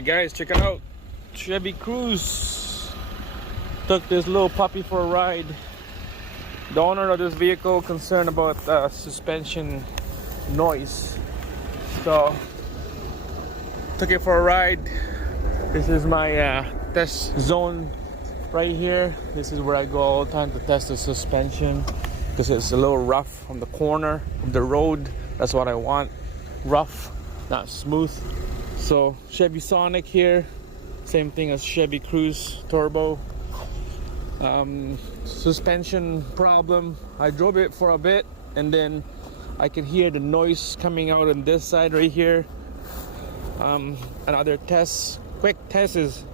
Alright guys, check it out. Chevy Cruise. Took this little puppy for a ride. The owner of this vehicle concerned about suspension noise. So, took it for a ride. This is my test zone right here. This is where I go all the time to test the suspension, because it's a little rough on the corner of the road. That's what I want. Rough, not smooth. So Chevy Sonic here, same thing as Chevy Cruise Turbo. Suspension problem. I drove it for a bit and then I can hear the noise coming out on this side right here. Another test, quick test, is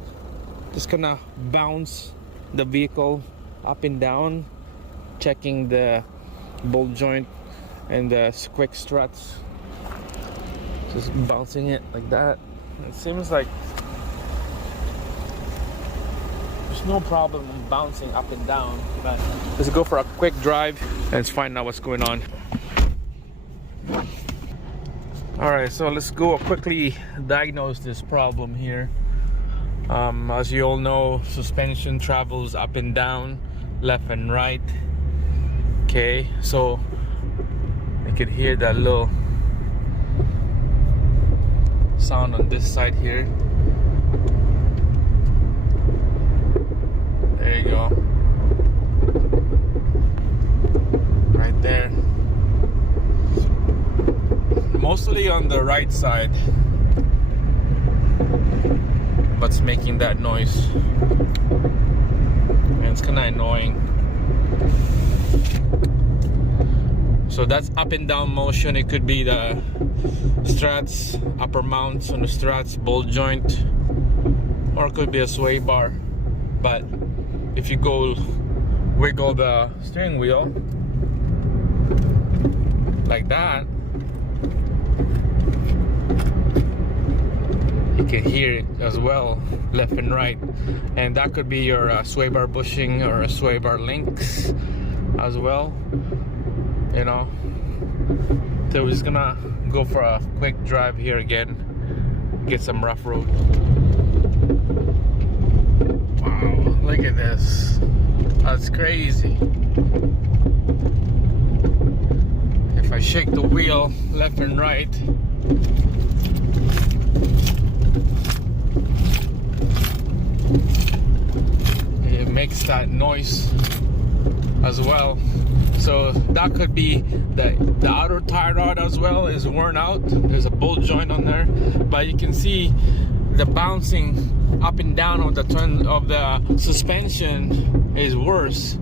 just gonna bounce the vehicle up and down, checking the bolt joint and the quick struts. Just bouncing it like that. It seems like there's no problem bouncing up and down, but let's go for a quick drive and let's find out what's going on. Alright, so let's go quickly diagnose this problem here. As you all know, suspension travels up and down, left and right. Okay, so I can hear that little sound on this side here. There you go. Right there. Mostly on the right side, what's making that noise, and it's kind of annoying. So that's up and down motion. It could be the struts, upper mounts on the struts, bolt joint, or it could be a sway bar. But if you go wiggle the steering wheel like that, you can hear it as well, left and right. And that could be your sway bar bushing or a sway bar links as well, you know. So we're just gonna go for a quick drive here again, get some rough road. Wow, look at this. That's crazy. If I shake the wheel left and right, it makes that noise as well. So that could be the outer tie rod as well is worn out. There's a bolt joint on there, but you can see the bouncing up and down of the turn of the suspension is worse.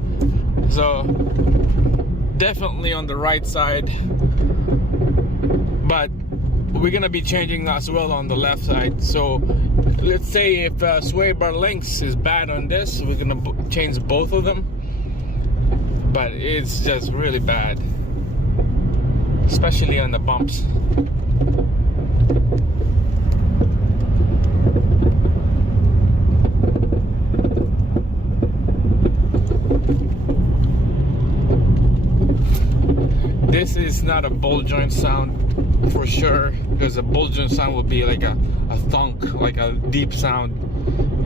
So definitely on the right side, but we're gonna be changing as well on the left side. So let's say if sway bar links is bad on this, we're gonna change both of them. But it's just really bad, especially on the bumps. This is not a bolt joint sound for sure, because a bolt joint sound would be like a thunk, like a deep sound,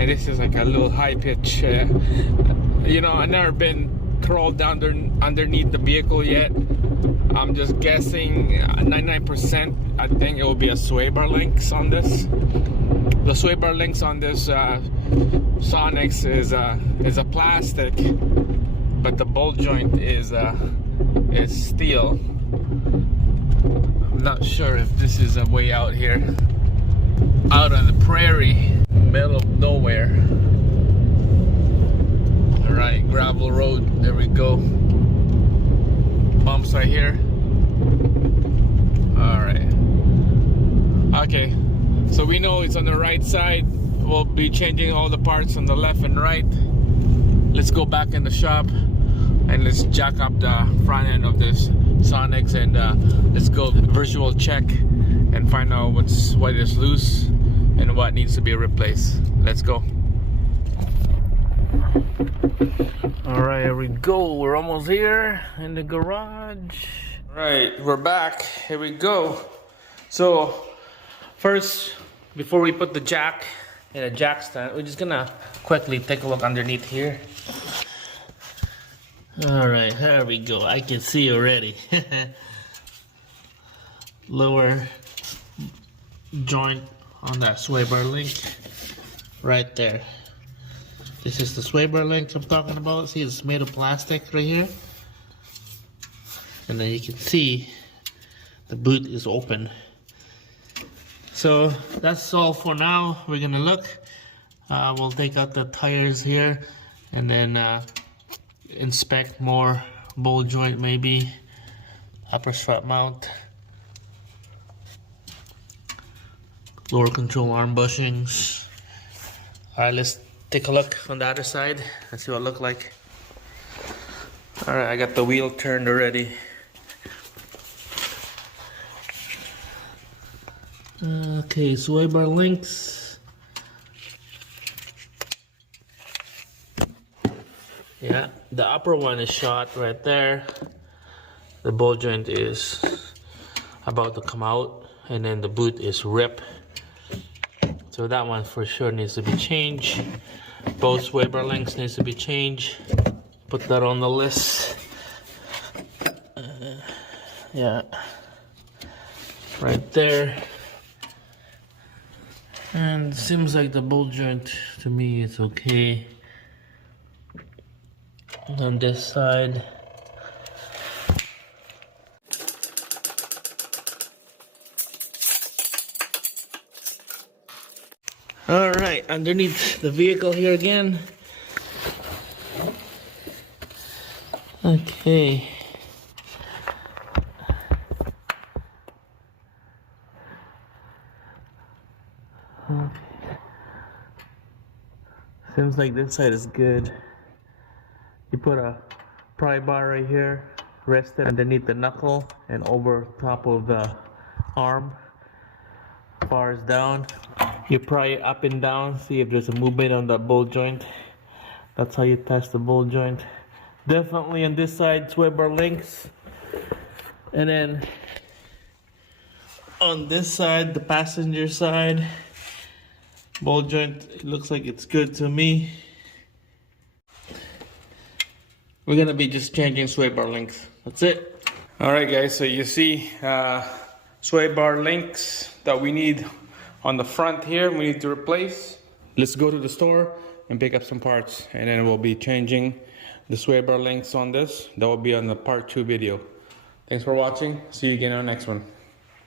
and this is like a little high pitch. You know, I've never been crawled down underneath the vehicle yet. I'm just guessing 99% I think it will be a sway bar links on this. The sway bar links on this Sonics is a plastic, but the bolt joint is steel. I'm not sure if this is a way out here, out on the prairie, middle of nowhere. Alright, gravel road, there we go. Bumps right here. Alright. Okay, so we know it's on the right side. We'll be changing all the parts on the left and right. Let's go back in the shop and let's jack up the front end of this Sonics and let's go visual check and find out what is loose and what needs to be replaced. Let's go. Alright, here we go. We're almost here in the garage. Alright, we're back. Here we go. So first before we put the jack in a jack stand, we're just gonna quickly take a look underneath here. All right, there we go. I can see already. Lower joint on that sway bar link right there. This is the sway bar link I'm talking about. See, it's made of plastic right here. And then you can see the boot is open. So that's all for now. We're gonna look. We'll take out the tires here and then inspect more ball joint, maybe upper strut mount, lower control arm bushings. All right, let's take a look on the other side and see what it looks like. All right, I got the wheel turned already. Okay, sway bar links. Yeah, the upper one is shot right there. The ball joint is about to come out, and then the boot is ripped. So that one for sure needs to be changed. Both sway bar links needs to be changed. Put that on the list. Yeah, right there. And seems like the ball joint to me is okay. On this side, all right, underneath the vehicle here again. Okay. Seems like this side is good. You put a pry bar right here, rest it underneath the knuckle and over top of the arm. Bars down. You pry it up and down, see if there's a movement on the ball joint. That's how you test the ball joint. Definitely on this side, sway bar links. And then on this side, the passenger side, ball joint, it looks like it's good to me. We're gonna be just changing sway bar links. That's it. All right, guys, so you see sway bar links that we need on the front here, we need to replace. Let's go to the store and pick up some parts, and then we'll be changing the sway bar links on this. That will be on the part 2 video. Thanks for watching. See you again on the next one.